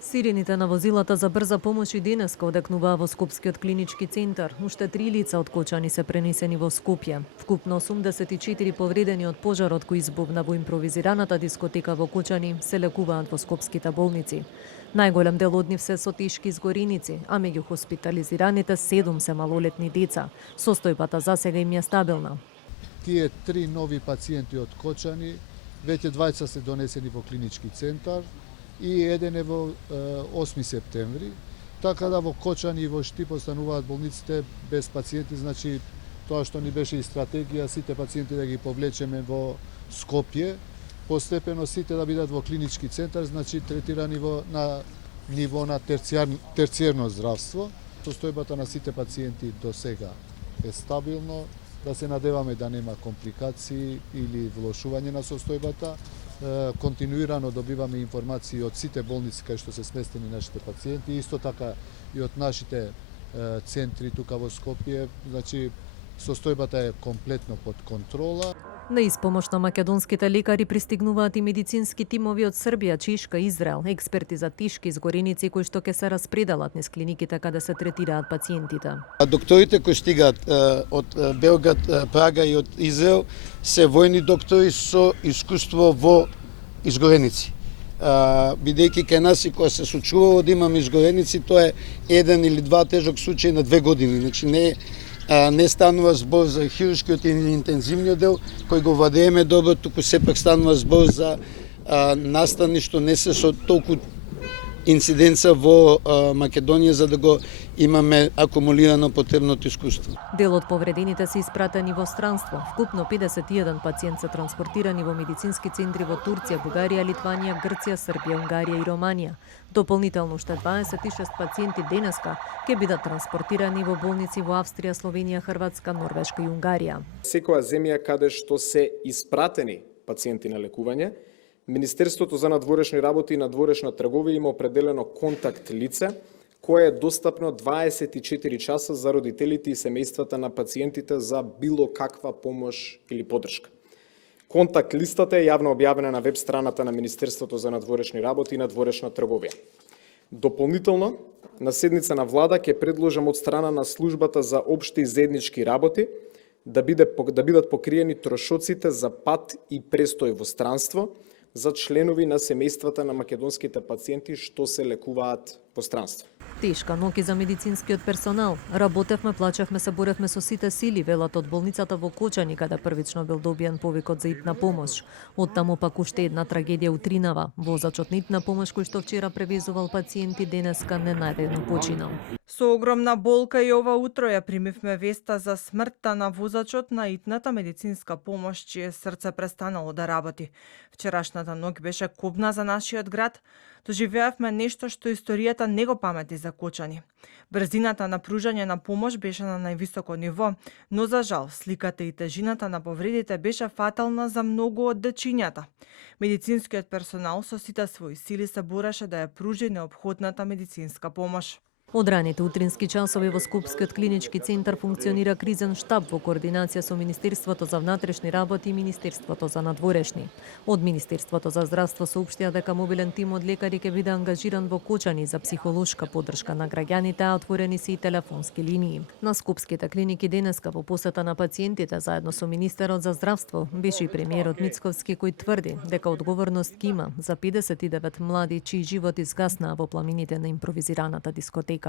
Сирените на возилата за брза помош и денеска одекнуваа во Скопскиот клинички центар. Уште 3 лица од Кочани се пренесени во Скопје. Вкупно 84 повредени од пожарот кој избувна во импровизираната дискотека во Кочани се лекуваат во скопските болници. Најголем дел од нив се со тешки изгореници, а меѓу хоспитализираните 7 се малолетни деца. Состојбата засега им е стабилна. Тие 3 нови пациенти од Кочани, веќе двајца се донесени во клинички центар и еден е во 8 септември. Така да во Кочани и во Штип остануваат болниците без пациенти, значи тоа што ни беше и стратегија, сите пациенти да ги повлечеме во Скопје, постепено сите да бидат во клинички центар, значи третирани на ниво на терциерно здравство. Состојбата на сите пациенти до сега е стабилно, да се надеваме да нема компликации или влошување на состојбата. Континуирано добиваме информации од сите болници кај што се сместени нашите пациенти, исто така и од нашите центри тука во Скопје, значи состојбата е комплетно под контрола. На испомош на македонските лекари пристигнуваат и медицински тимови од Србија, Чешка, Израел, експерти за тешки изгореници кои што ќе се распределат низ клиниките каде се третираат пациентите. Докторите кои стигаат од Белград, Прага и од Израел се војни доктори со искуство во изгореници. Бидејќи кај нас и кога се случувало да имаме изгореници, тоа е еден или два тежок случаи на 2 години, значи не станува збор за хируршкиот или интензивниот дел, кој го владееме добро, туку сепак станува збор за настани што не се со толку инциденца во Македонија за да го имаме акумулирано потребното искуство. Дел од повредените се испратени во странство. Вкупно 51 пациент се транспортирани во медицински центри во Турција, Бугарија, Литванија, Грција, Србија, Унгарија и Романија. Дополнително уште 26 пациенти денеска ќе бидат транспортирани во болници во Австрија, Словенија, Хрватска, Норвешка и Унгарија. Секоја земја каде што се испратени пациенти на лекување, Министерството за надворешни работи и надворешна трговија има определено контакт лице, кое е достапно 24 часа за родителите и семејствата на пациентите за било каква помош или поддршка. Контакт листата е јавно објавена на веб страната на Министерството за надворешни работи и надворешна трговија. Дополнително, на седница на влада ќе предложам од страна на службата за општи и заеднички работи да бидат покриени трошоците за пат и престој во странство за членови на семејствата на македонските пациенти што се лекуваат во странство. Тешка ноќ за медицинскиот персонал. Работевме, плачевме, се боревме со сите сили, велат од болницата во Кочани, каде првично бил добиен повикот за итна помош. Оттаму пак уште една трагедија утринава. Возачот на итна помош кој што вчера превезувал пациенти денеска ненајдено починал. Со огромна болка и ова утро ја примивме веста за смртта на возачот на итната медицинска помош, чие срце престанало да работи. Вчерашната ноќ беше кобна за нашиот град. Доживеавме нешто што историјата не го памети за Кочани. Брзината на пружање на помош беше на највисоко ниво, но за жал сликата и тежината на повредите беше фатална за многу од дечињата. Медицинскиот персонал со сите своји сили се бореше да ја пружи неопходната медицинска помош. Од раните утрински часови во Скопскиот клинички центар функционира кризен штаб во координација со Министерството за внатрешни работи и Министерството за надворешни. Од Министерството за здравство соопштија дека мобилен тим од лекари ќе биде ангажиран во Кочани за психолошка поддршка на граѓаните, а отворени се и телефонски линии. На скопските клиники денеска во посета на пациентите заедно со министерот за здравство беше и премиерот Мицковски кој тврди дека одговорност ќе има за 59 млади чии живот изгаснаа во пламините на импровизираната дискотека.